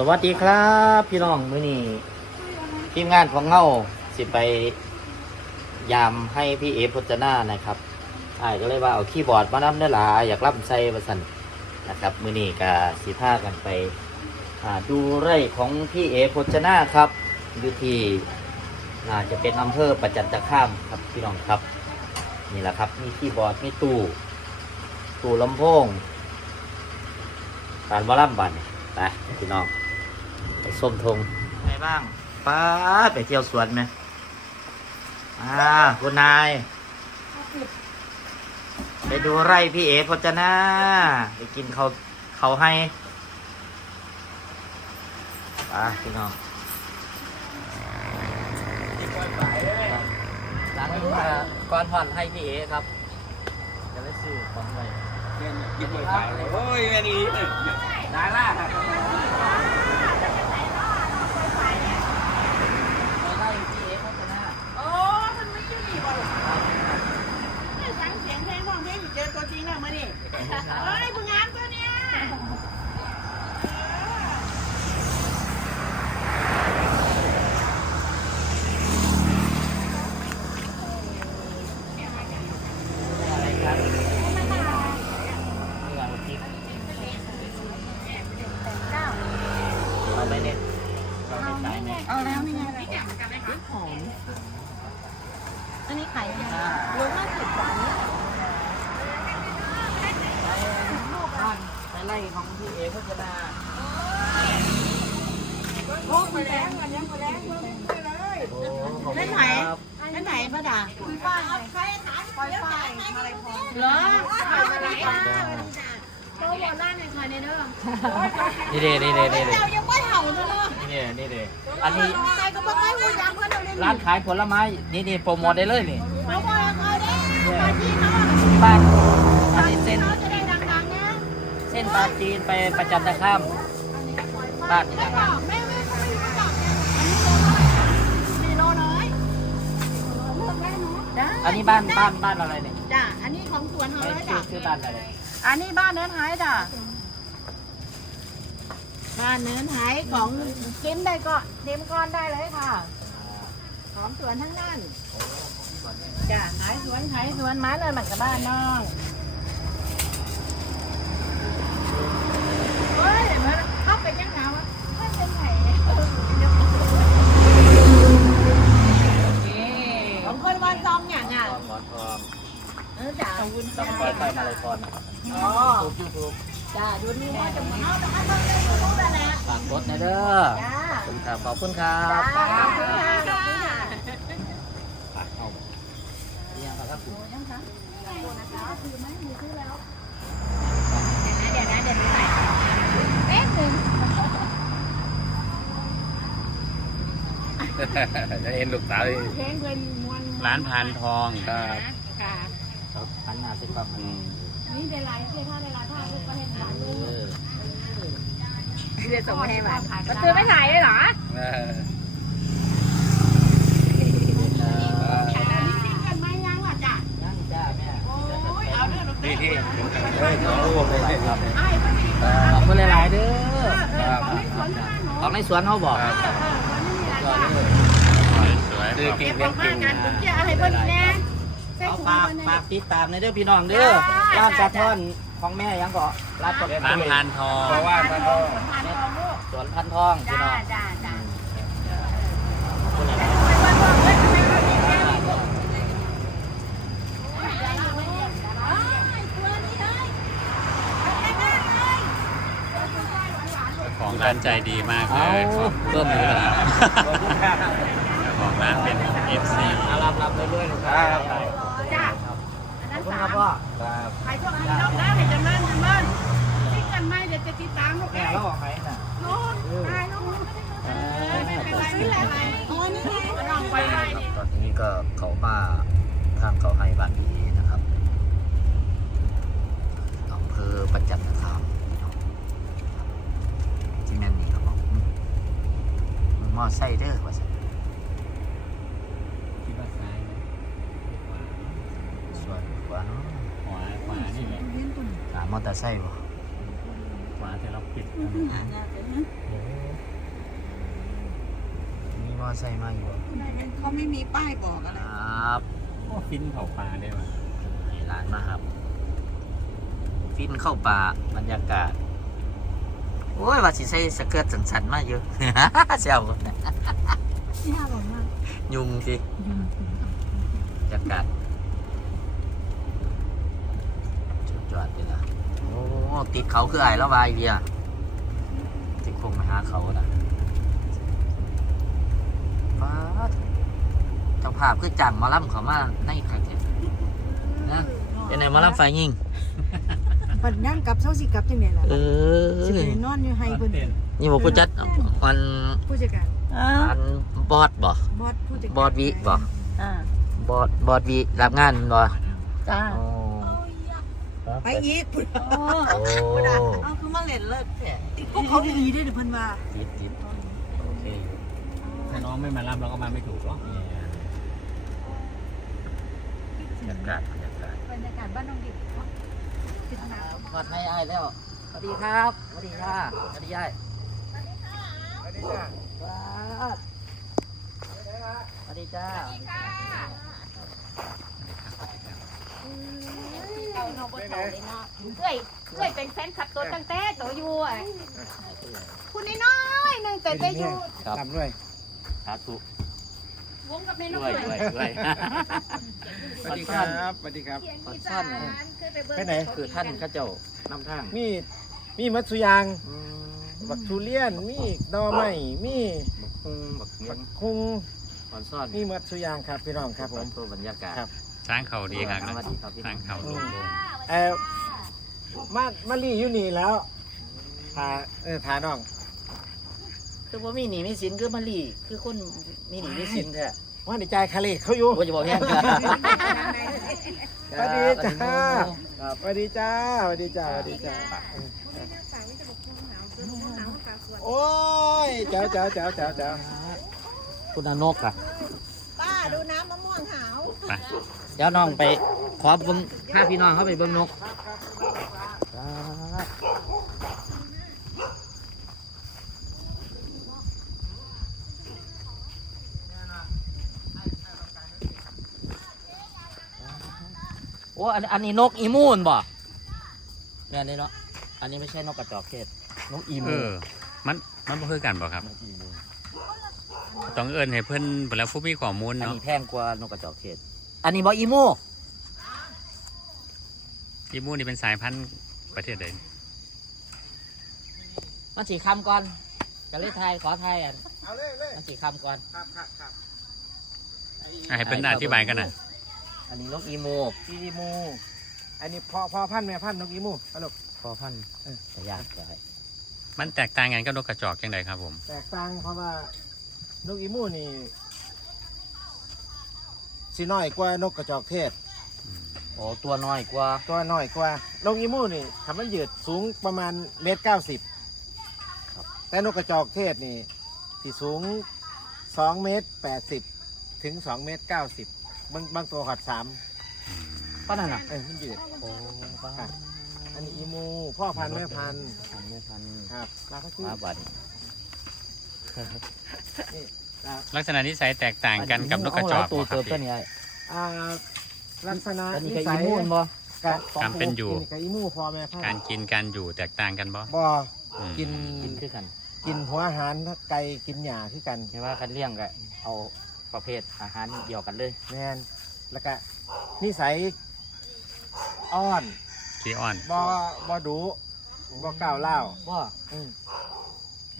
สวัสดีครับ พี่น้องมื้อนี้ทีมงานของเงาสิไปยามให้พี่เอพจนานะครับอ้ายก็เลยว่าเอาคีย์บอร์ดมานำเนื้อหลาอยากรับใส่ประสันนะครับ มื้อนี้ก็สิพากันไปดูไร่ของพี่เอพจนาครับอยู่ที่น่าจะเป็นอำเภอประจันตคามครับพี่น้องครับ นี่แหละครับมีคีย์บอร์ดมีตู้ตู้ลำโพงการวอลลัมบันไปพี่น้อง ส้มทงไงบ้างป้าดไปเที่ยวสวนไหมอ่าคุณนาย ไปดูไร่พี่เอพจนาไปกินเขาเขาให้ไป้าพี่น้องหลังเอ่อก่อนผ่อนให้พี่เอครับจะได้ซื้อของไว้โอ้ยแม่นี่ได้ละ ไร่พี่เอพจนา โอ้มันไม่อยู่นี่บ่หรอฟังเสียงเพลงร้องเพลงเจอตัวจริงแล้วมาดิเฮ้ยผู้งานตัวเนี้ย อะไรครับนี่ไงทิพเราไม่เน้นเราไม่สายเน้น เอาแล้วนี่ไงหอมอันนี้ไข่รวมห้าสิบบาทนี้ บ้านในไร่ของพี่เอพัชนา โอ้มาแล้วมาแล้วมาแล้วเลยโอ้ขอบคุนั่ณนคไหนรับนั่นไหนป้าดาคุยป้ายใครถามปล่อยป้ายอะไรพอเหรอมาไหนอะโปรโมทร้านในซอยในเด้อนี่เด้นี่เด้นี่เด้เรายังไม่เห่าเลยเนาะนี่เด้นี่เด้อันนี้ใครก็บอกให้ผู้ยังเพื่อนเราเล่นร้านขายผลไม้นี่นี่โปรโมทได้เลยนี่เขาบอกเขาได้มาที่เขาบ้านอันนี้เส้นเขาจะได้ดังๆนะเส้นปลาจีนไปประจันตคามบ้านนี่ไม่นะบครัอบกไม่ไม่ไม่ ได้เนาะได้อันนี้บ้านบ้านบ้านอะไรเนี่ยจ้ะอันนี้ของสวนเขาไอ้เลยชื่จ้ะอชื่อบ้านอะไรอันนี้บ้านเนื้อหายจ้ะบ้านเนื้อหายของกินได้ก็เต็มก้อนได้เลยค่ะ ของสวนทั้งนั้นจ้ะขายสวนขายสวนไม้เลยหมักกับบ้านน้องเฮ้ยเหมือนเข้าไปยังไงวะไม่เป็นไงของคนวันซองอย่างอะ หมอนทอง เออจ้ะต้องคอยไฟมาลายพรนะครับอ๋อยูทูบยูทูบจ้ะดูนี่ว่าจะเอาแต่ถ้าเพิ่งได้ก็รู้แล้วแหละฝากกดหนะเด้อจ้าขอบคุณครับขอบคุณครับจ้าขอบคุณค่ะขอบคุณค่ะไปเอาเรียงครับยังคะถือไหมมือถือแล้วเดี๋ยวนะเดี๋ยวนะเดี๋ยวใส่แป๊บหนึ่งจะเอ็นลูกสาวเพลงเป็นมวนร้านพานทองครับค่ะ ครับหันหน้าสิครับอืมนี่เวลาเชื่อท่าเวลาท่าลูกก็ให้หลานเอลูกอเรียนส่งให้มาก็ซื้อไม่ถ่ายเลยเหรอเออนี่กันไหมยังอะจ้ะยังจ้าแม่โอ้ยเอาเรื่องลูกที่ที่เฮ้ยน้องลูกเลยครับไอ้พอดีขอบคุณหลาย ๆ เด้อของในสวนท่าหนูของในสวนเขาบอกเออเออมันไม่มีอะไรจ้ะสวยคือเก่งเก็บออกมากันผมจะเอาให้เพิ่นแน่ใส่เอาถุง ฝากเพิ่นฝาแน่กติดตามในเด้อพี่น้องเด้อร้านกระท่อนของแม่ยังก็ร้านกระร้านพานทองเพราะว่ามันก็ผ่านทองลูกสวนพันทองพี่จ้าน้องจ้าจ้าขอบคุณหลายไปบ้านพ่อเฮ้ยทำไมเขามีแค่นี้ลูกของร้านใจดีมากๆเลเอายเพิ่มเลยนะของร้านเป็น FC อารับรับเรื่อยๆนะครับ จ้าขอบคุณครับพ่อใครชอบให้น้องนะเดี๋ยวจะมั่นจะมั่นทิ้งกันไหมเดี๋ยวจะติดตามลูกแม่เราออกไหมน่ะโน้นตายลูกไม่เป็นไรไม่เป็นไรโอ้ยนี่ไงลองไปได้ตอนนี้ก็เขามาทางเขาให้บ้านดีนะครับอำเภอประจันตคามที่แม่นนี่ครับผมมึงมอไซเดอร์ว่าสัน ที่บ้านซ้าย ส่วนขวาเนาะ ขวาขวานี่แหละ ขามอเตอร์ไซค์บ่ขวาที่เราปิดโอ้อไซค์มาอยู่เขาไม่มีป้ายบอกอะไรครับโอ้ฟินเผาปลาได้ป่ะนี่ร้านมาครับ ฟินเข้าป่าบรรยากาศ โอ้ยว่าสิใส่สเกิร์ตสันๆมาเยอะเซลคนนะที่ห้าบอกมากยุงสิบรรยากาศจุดจอดเลยนะโอ้ ติดเขาคือไอ้แล้ววายเบียร์ติดคงไปหาเขานะฟ้าดเจ้าภาพคือจังหมาล่ำเขามาในใครเจ็บนะเป็นไงหมาล่ำไฟยิงปัดย่างกลับเช้าสิกลับจังไดล่ะเอสิไปอนอนอยู่ไฮเพิ่นนี่บอกผู้จัดอันผู้จัดการอันบอดบ่บอสผู้จัดการบอสวิบ่อ่าบอดบอดวิรับงานบ่จ้าโอ้ ไปอีกพุ่นโอ้เอาคือมาเล่นเลิกแท้ติดพวกเขาดีๆได้เด้อเพิ่นว่าติดติดโอเคอยู่ถ้าน้องไม่มารับเราก็มาไม่ถูกหรอกบรรยากาศบรรยากาศบรรยากาศบ้านน้องดิบติดหนาวบอดไม่อายแล้วสวัสดีครับสวัสดีค่ะสวัสดียายสวัสดีจ้าว้าดสวัสดีจ้าเอาเนาะบ่เฒ่าเลยเนาะเอ้ยเอ้ยเป็นแฟนคลับตัวตั้งแต่ตัวอยู่อะคุณน้อยๆนึงแต่แต่อยู่ครับ ทำด้วยสาธุวงกับในด้น้อวยยด้วยด้วยสวัสดีครับสวัสดีครับเสียงอีสานเคยไปเบิ่งไปไหน คือท่านเข้าเจ้านำทางมีมีมัตสุยางอืมบักทุเรียน มีดอกไม้มีบักคุงบักเมียบังกคุงคอนซ่อนมีมัตสุยางครับพี่น้องครับผมตัวบรรยากาศครับ สร้างเขาดีครับสวัสดีครับพี่น้องสร้างเขาเออมามาลีอยู่นี่แล้วทาเออทาน้อง คือว่ามีหนีมีสินคือมะลีคือคนมีหนีมีสินแท้ว่าในใจายคาเลเขาอยู่โอ้ยจะบอกแห้งสวัสดีจ้าสวัสดีจ้าสวัสดีจ้าสวัสดีจ้า โอ้ยเจ้าเจ้าเจ้าเจ้าเจ้าคุณอนกอะป้าดูน้ำมะม่วงหาวไป เดี๋ยวน้องไปขอเบิ่งพาพี่น้องเข้าไปเบิ่งนกโอ้อันอันนี้นกอีมูนบ่แม่นเลยเนาะ อันนี้ไม่ใช่นกกระจอกเทศนกอีเอมูนอ มัน มันบ่คือกันบ่ครับ นกอีมูนต้องเอิ้นให้เพิ่นเวลาผู้มีข้อมูลอันเนาะ นี้แพงกว่านกกระจอกเทศ อันนี้บ่อีมูอีมูนี่เป็นสายพันธุ์ประเทศใดมันสีคำก่อนจะเล่นไทยขอไทยอะเอาเลยเลยมันสีคำก่อน ครับครับครับอะให้เพิ่นอธิบายกันน่ะอันนี้นกอีโมอีมูอันนี้พอพอพันธุ์แม่พันธุ์นกอีมูเอาลูกพอพันเออแต่ยากจะให้มันแตกต่างกันกับนกกระจอกจังไดครับผม แตกต่างเพราะว่านกอีมูนี่ สิน้อยกว่านกกระจอกเทศโอ้ตัวน้อยกว่า ตัวน้อยกว่านกอีมูนี่คำมันยืดสูงประมาณเมตรเก้าสิบแต่นกกระจอกเทศนี่ที่สูงสองเมตรแปดสิบถึงสองเมตรเก้าสิบบางบางตัวหอดสามป้านั่นน่ะเออมันยืดโอ้ป้าครับอันนี้อีมูพ่อพันธุ์แม่พันธุ์พันไม่พันครับแล้วก็คือมาบัดนี่ ครับลักษณะนิสัยแตกต่างกันกับนกกระจอกตัวบ่ครัเติบ บตัวพี่นี้ไอ้อ่าลักษณะอันนี้นิก็สัอียมูนบ่กับการเป็นอยู่กับอีมูพ่อแม่พันการธุ์กินการอยู่แตกต่างกันบ่บ่อืมกินกินคือกันกินหัวอาหารไก่กินหญ้าคือกันใช่ว่าคันเลี้ยงก็เอาประเภทอาหารเดียวกันเลย แมนแล้วก็นิสัยอ้อนขี้อ้อน บ่บ่ดุบ่ก้าวเล่าวว่าอืม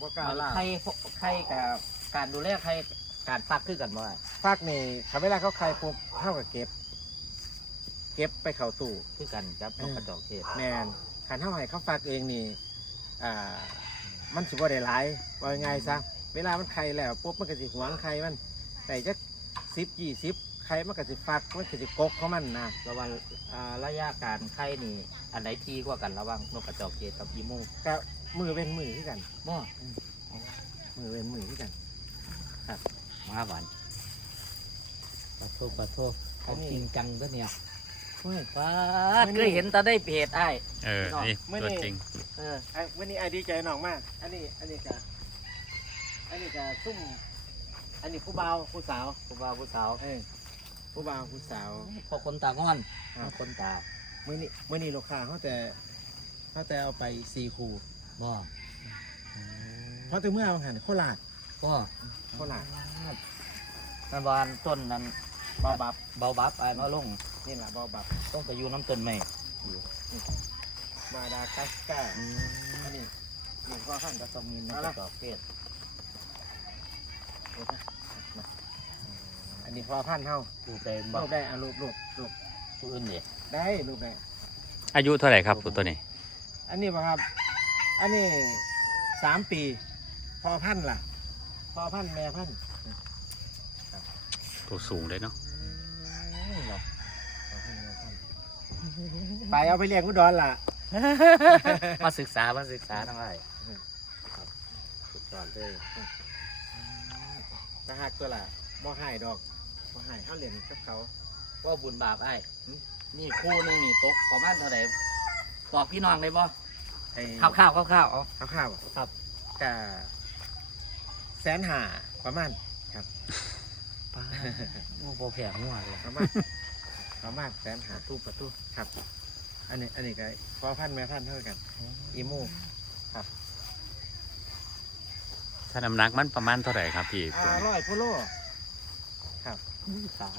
บ่ก้าวเล่าวใครใครกับ การดูแลใครการฟักคือกันบ่ไอ้ฟักนี่เขาเวลาเขาใครปุ๊บเท่ากับเก็บ เก็บไปเข้าตู้ คือกันครับนกกระจอกเทศแมนขันเท่าไหร่เขาฟักเองนี่อ่ามันสิบ่ได้หลายว่ายังไงซะ เวลามันไข่แล้วปุ๊บมันก็สิหวงไข่มันแต่จักสิบยี่สิบไข่มันก็สิฟักมันก็สิกกของมันนะระหว่างอ่าระยะการไข่นี่ อันไหนทีกว่ากันระหว่างนกกระจอกเทศกับอีมูก็มือเป็นมือที่กัน บ่มือเป็นมือที่กัน มาหวานปะโทษปะโทษเขาอันนี้จริงจังก็เนี่ยเฮ้ยป้าดไม่เคนี่ยเห็นแต่ได้เพจไอ้าย เออ นี่ไม่ตัวนี่จริง เออ ไอ้วันนี้ไอ้ดีใจน้องมาก อันนี้ อันนี้ก็อันนี้ก็ซุ่ม อันนี้ผู้บ่าวผู้สาว ผู้บ่าวผู้สาวเออผู้บ่าวผู้สาว พอคนตางอนครับคนตามื่อนี้มื่อนี้ลูกค้าเขาแต่เขาแต่เอาไปสี่คูบ่เพราะแต่เมื่อเอาหันโคราช ก็โคราชมันวานต้นนั้นบาบับเบาบับอายมาลงนี่แหละบาบับต้องไปอยู่น้ำต้นไม้มาดากัสการ์อืมอันนี้นี่ก็ขั้นก็ต้องมีนัเอากละตอบเพศอันนี้พอพันเท่ารูปใดบ่ลูกได้อะลูกลูกลูกผู้อื่นดิได้ลูกได้อายุเท่าไหร่ครับตัวนี้ อันนี้ป่ะครับ อันนี้สามปี พอพันล่ะ พอพันแม่พันตัวสูงเลยเนาะไปเอาไปเลี้ยงกุดรล่ะมาศึกษามาศึกษาทั้งหลายครับสุดยอดเลยถ้าหักตัวล่ะบ่ใหายดอกบ่ใหายเขาเลี้ยงกับเขา ว่าบุญบาปไอ้ายหืมนี่คู่หนึงนี่ตกประมาณเท่าไหร่บอกพี่น้องได้บ่ไอ้ข้าวข้าวข้าวข้าวๆเอาข้าวข้าวครับกับ แสนหาประมาณป้าโอ้โหแผงนัวเลยประมาณประมาณแสนหาตู้ประตูครับ อันนี้อันนี้ก็พอพันแม่พันเท่ากัน อีโมถ้าน้ำหนักมันประมาณเท่าไหร่ครับพี่อ่าร้อยพุโลขา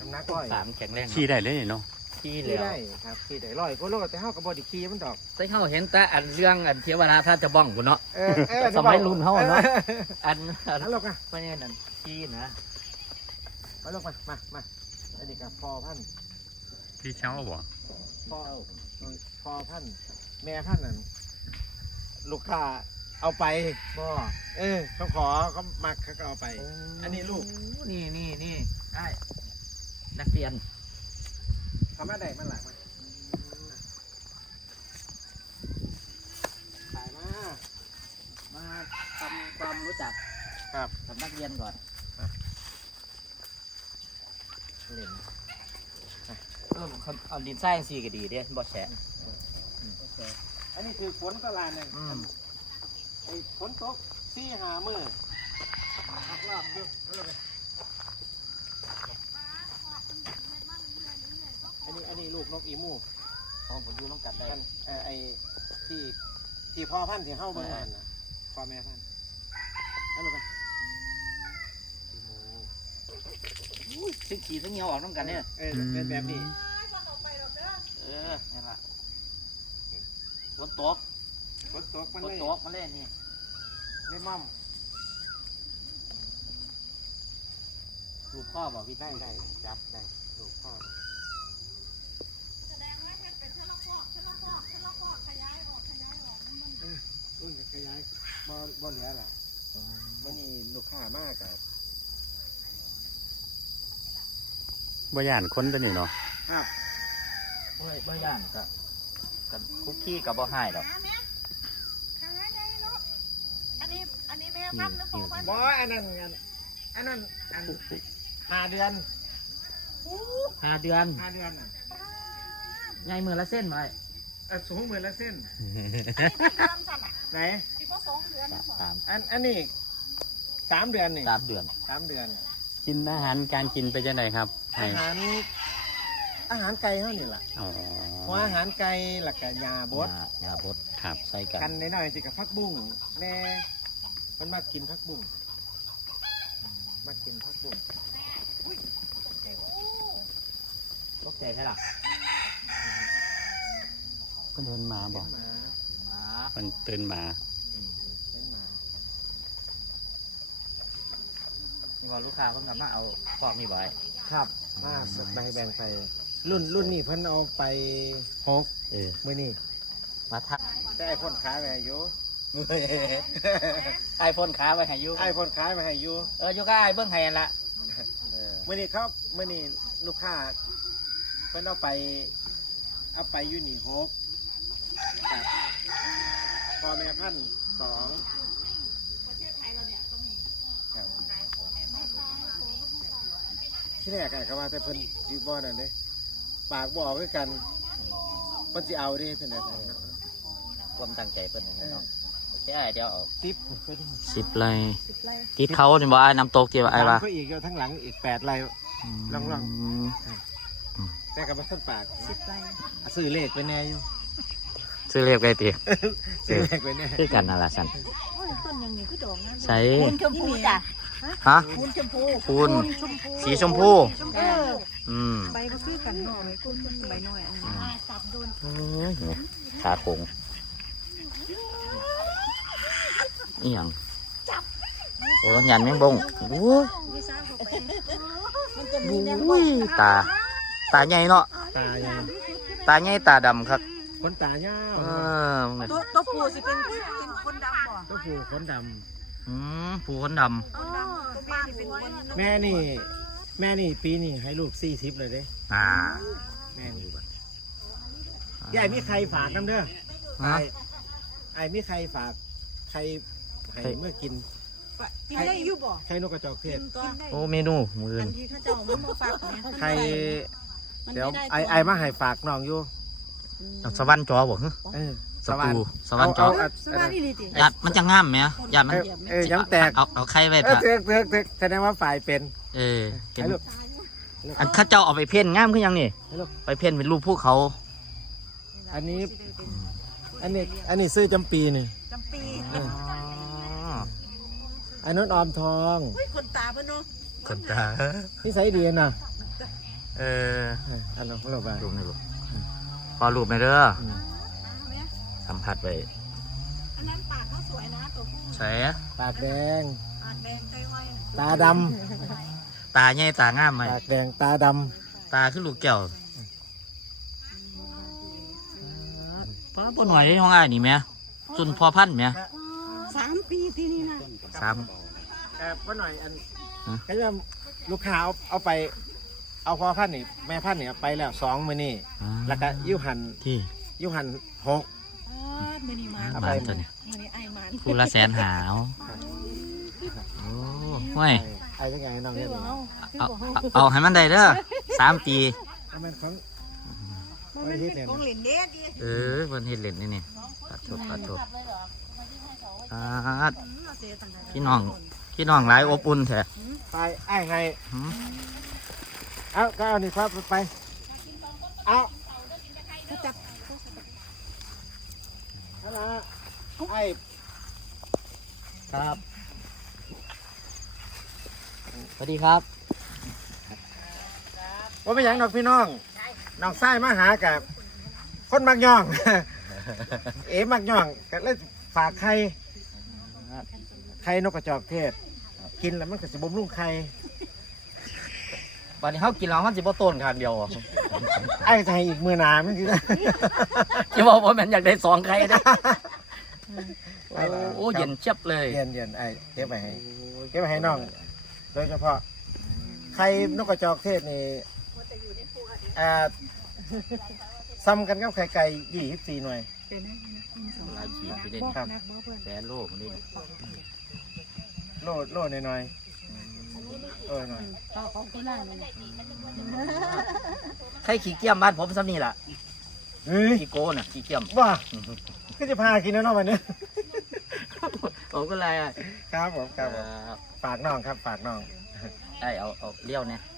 น้ำหนักร้อยสามแข็งแรงขี่ได้เลยเนาะ ขี้ขี่แล้วได้ครับขี่ได้ร้อยพุโลแต่เฮากับบอดี้ขี่มันดอก แต่เขาเห็นแต่อันเรื่องอันเทวดาถ้าจะบ้องกูเนาะ เออเออสมัยรุ่นเฮาเนอะอันอันฮัลโหลกันไม่ใช่นั่นขี้นะมาลงมา มามาอันนี้ก็พอพันพี่เช้าบ่พอพอพันแม่พันนั่นลูกค้าเอาไปบ่เออเขาขอเขามักเขาก็เอาไป อันนี้ลูก นี่นี่นี่ได้นักเรียน ทำมาได้มันหลายมาขายมา มาทำความรู้จักครับกับนักเรียนก่อนเล่นเออเขาเอาดินทรายสีก็ดีเด้บ่แฉะอันนี้คือฝนก็ลานหนึ่งอืมไอ้ฝนตกสี่หามือหักรอบดูเอา ลงไปอันนี้อันนี้ลูกนกอีมูของผมอยู่น้องกัดได้กันเอ่อไอ้ที่ที่พ่อพันธุ์ที่เข้าเมืองนั่นน่ะพ่อแม่พันธุ์เอาลงไปซึ่งขี่ซึ่งเหี่ยวออกน้ำกันเนี่ยเออเป็นแบบนี้เออนี่ละฝนตกฝนตกมันฝนเลยตกมาเล่นนี่ไม่ม่อมลูกพ่อบอกพี่ได้ได้จับได้ลูกพ่อ อืมขยายบ่บ่เหลือล่ะวันนี้ลูกค้ามากอะบ่ย่านคนตัวนี้เนาะครับเฮ้ยบ่ย่านกับกับคุกกี้กับบ่ให้ดอกอันนี้อันนี้แม่พันธุ์หรือพ่อพันธุ์บออันนั้นอันอันนั้นอันห้าเดือนห้าเดือนห้าเดือนอะใหญ่มือละเส้นไว้เออสูงเหมือนละเส้น ไหน สามอันอันนี้สามเดือนนี่สามเดือน สามเดือน กินอาหารการกินไปจังไดครับให้อาหารอาหารไก่เท่านี่แหละอ๋อหัวอาหารไก่หลักกะยาบด ยาหญ้าบดครับ ใส่กันกันนิดหน่อยสิกับพักบุ้งแน่มันมากินพักบุ้งมากินพักบุ้งตกใจใช่หรอ ก็เดินมาบ่เลี้ยงหมาหมามันตื่นมาเลี้ยงหมานี่ว่าลูกค้าเพิ่งกลับมาเอาฟอกนี่ไว้ครับมาแบ่งแบ่งไป รุ่นรุ่นนี้เพิ่นเอาไปหกเออมื่อนี้มาทักได้ไอพ่นขายไปให้อยูไอโฟนขาไว้ให้อยูไอพ่นขายไปให้อยูเอออยูก็ไอเบิ้งให้นั่นละเออมื่อนี้ครับมื่อนี้ลูกค้าเพิ่นเอาไปเอาไปอยูนี่ห กกับพ่อแม่พันธุ์สองครับที่แรกอะก็ว่าแต่เพิ่นอยูบ่อนั่นเด้ปากบอกคือกันเพิ่นสิเอาเดิเพิ่นน่ะเนาะความตั้งใจเพิ่นอย่างเอนี้อเนาะเดี๋ยวเดี๋ยวเอาติ๊บก็ได้สิบไรติดเขาเนี่ยบอกไอ้น้ำตกที่ว่าไอ้หลัว่างก็อีกอยู่ทั้งหลังอีกแปดไร่ ลองลองมแต่กับต้นปาก สิบไร่ซื้อเลขไปแน่อยู่ ซื้อเรียกไงตีซื้อเลขไปแน่คือกันนั่นแหละสันโอ้ยต้นอย่างนี้ก็ดอกนะใช้คูณชมพูจ้ะฮะคูณชมพูคูณชมพูสีชมพูชมพูอืมใบก็คือกันหน่อยคูณใบหน่อยอันนี้สับโดนโอ้ยเนี่ยขาโขงนี่ยังโอ้ยันแมงบงโอ้ยมันจะมีแนวอุ้ยตา ตาใหญ่เนาะตาใหญ่ตาใหญ่ตาดำครับ ขนตายาวเออตัวตัวผู้สิเป็นเป็นคนดำบ่ตัวผู้ขนดอืมผู้คนดอ๋อตัวแม่นี่เป็นคนำแม่นี่ แม่นี่ปีนี่ให้ลูกสี่สิบเลยเด้ำอ่าแม่นี่ยายมีใครฝากน้ำเด้อฮะไอ้ไอ้มีใครฝากใครให้เมื่อกินกินได้อยู่บ่ไข่นกกระจอกเทศกินได้โอ้เมนูมืออันนที่เขาเจ้ามันมาฝากเนี่ยใครเดี๋ยวไอ้ไอ้มาให้ฝากน้องอยู่ เอาสวรรค์จอบ่ฮะเออสตูสวรรค์จอเอาเอาสวัสดีลิติญาติมันจะงามไหมอะญาติมันเออเออย้ำแตกเอาเอาไข่ไว้เออปะเถือกเถือกเถือกแสดงว่าฝ่ายเป็น เออเป็นให้ลูกอันเข้าเจ้าเอาไปเพ่นงามขึ้นยังนี่ให้ลูกไปเพ่นเป็นรูปภูเขา อันนี้ อันนี้ อันนี้ซื้อจำปีนี่จำปีเอออันนั้นออมทองอุ้ยคนตาเพิ่นเนาะคนตานิสัยดีนะเออเอออันนั้นของเราไปรูปในรูป พอรูปในเด้ออืมสัมผัสไปอันนั้นปากเขาสวยนะตัวผู้ใส่ปากแดง ปากแดงใจไวตาดตาใหญ่ตางามไหมำปากแดงตาดตาคือลูกแก้วป้าปนหน่อยได้ห้องอ้ายนี่แม่จนพอพันธุ์แม่สามปีที่นี่นะสามำแต่ว่าหน่อยอันฮะ ก็จะลูกค้าเอาเอาไป เอาพอพันธุ์นี่แม่พันธุ์นี่เอาไปแล้วสองมือนี่อ่า แล้วก็ยิ้วหันที่ยิ้วหันหก อ๋อมือนี้มาเอาบ้าไปนตัวนี้มือนี้ไอ้มันคูละแสนหาวโอ้ห่วยไอ้ยังไงน้องคืเนี่อยบอกเขาคือเอาบอกเขาเอาเอาให้มันได้เด้อสามปี เอามันของ มันเป็นกองเหรียญเด็ดดิเออเพิ่นเฮ็ดเล่นนี่นี่ปะโถปะโถอ่าเราเสียต่างกันพี่น้อง พี่น้องหลายอบอุ่นแท้ไปไอ้ไงหืม เอาก็เอานี่ครับไป เอาเขาจับเอาละไอ้ครับ สวัสดีครับว่าไม่หยังดอกพี่น้อง น้องไส้มาหากับ คนมักย่อง เอ๋มักย่องก็เลยฝากไข่ ไข่นกกระจอกเทศ กินแล้วมันก็สิบำรุงไข่ วันนี้เฮากินแล้วเฮาสิบ่ต้นคางเดียวอะไอ้จะให้อีกมือหนามันคือจะบอกว่ามันอยากได้สองไข่นะโอ้เย็นเชียบเลยเย็นเย็นไอ้เก็บไปให้เก็บไปให้น้อง โดยเฉพาะไข่นกกระจอกเทศนี่อ่าซ้ำกันกับไข่ไก่ยี่สิบสี่หน่วยเป็นนะหลายขีดไปเล่นครับนักบ่เพื่อนแสนโลมันนี่โลดโลดหน่อยๆ เออหน่อยต่อของพี่นายมันไข่ขี้เกียมบ้านผมซ้ำนี่ล่ะเฮ้ยขี้โก้น่ะขี้เกียมว่าก็จะพากินแล้วเนาะวันนี้ ผมก็เลยอะครับผมครับผมฝากน้องครับฝากน้อง ได้เอาเอาเลี้ยวเนี่ยค